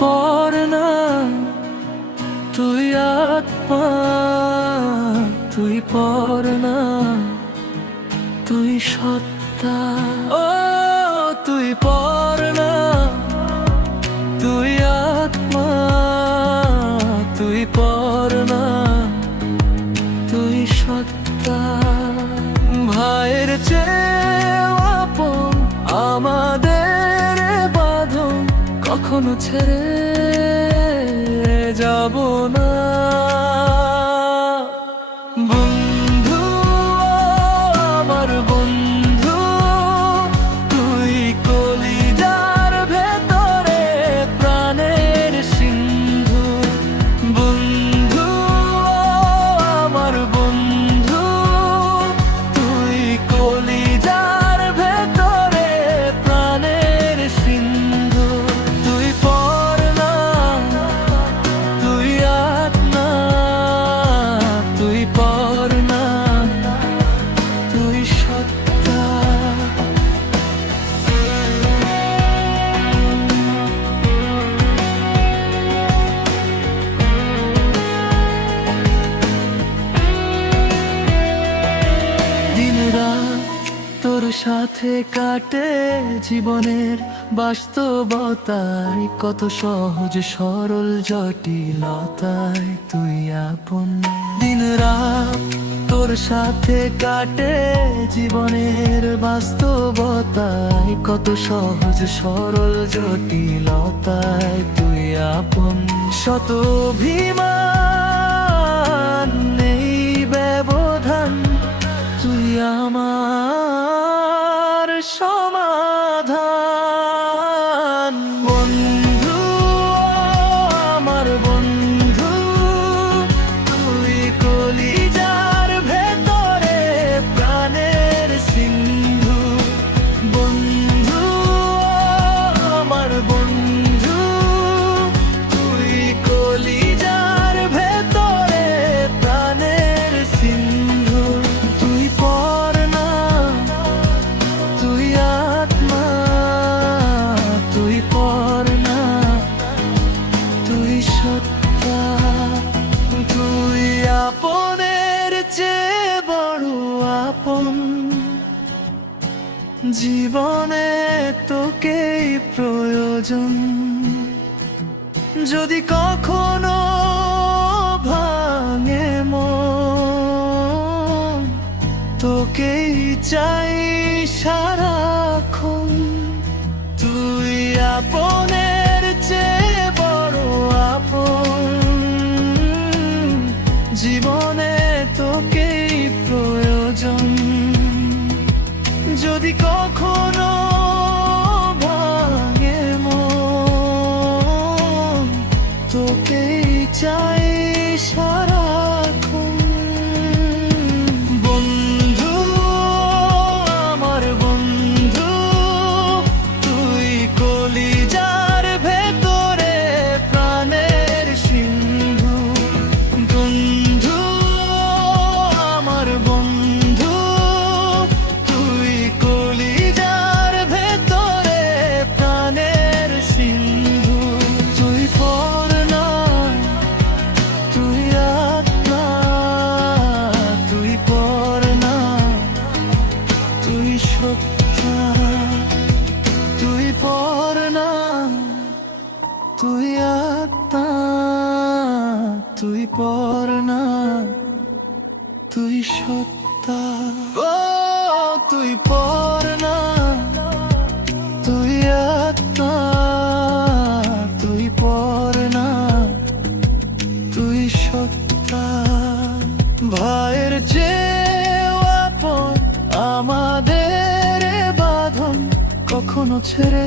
পর না, তুই আত্মা, তুই পর না, তুই সত্তা। ও তুই পর না, তুই আত্মা, তুই পর না, তুই সত্তা। ভাইয়ের চেয়ে আপন আমাদের বাঁধন, কখনো ছেড়ে যাব না। বন্ধু, আমার বন্ধু, তুই কলিজার ভেতরে প্রাণের সিন্ধু। বন্ধু, আমার বন্ধু, তুই কলিজার ভেতরে প্রাণের সিন্ধু। তুই পর না, তুই আত্মা, তুই পর না, তুই সত্তা। দিন রাত তোর সাথে কাটে জীবনের বাস্তবতায়, কত সহজ সরল জটিলতায় তুই আপন। দিন রাত তোর সাথে কাটে জীবনের বাস্তবতায়, কত সহজ সরল জটিলতায় তুই আপন। শত অভিমান নেই ব্যবধান, তুই আমার সমাধান। বন্ধু, আমার বন্ধু, তুই কলিজার ভেতরে প্রাণের সিন্ধু। বন্ধু, আমার বন্ধু, তুই কলিজার ভেতরে প্রাণের সিন্ধু। তুই পর না, তুই আত্মা, তুই পর না, তুই সত্তা। তুই আপনের চেয়ে বড় আপন, জীবনে তোকেই প্রয়োজন। যদি কখনো ভাঙে মন, তোকেই চাই সারাক্ষণ। তুই আপনের চেয়ে বড় আপন, জীবনে তোকেই প্রয়োজন। যদি কখনো ভাঙে মন, তোকেই চাই সারাক্ষণ। বন্ধু, আমার বন্ধু, তুই কলিজার ভেতরে প্রাণের সিন্ধু। বন্ধু, আমার বন্ধু, তুই কলিজার ভেতরে প্রাণের সিন্ধু। তুই পর না, তুই আত্মা, তুই পর না, তুই সত্তা। তুই পর না, তুই আত্মা, তুই পর না, তুই সত্তা। ও তুই পর না, তুই আত্মা, তুই পর না, তুই সত্তা। ভাইয়ের চেয়ে আপন আমাদের বাঁধন, কখনো ছেড়ে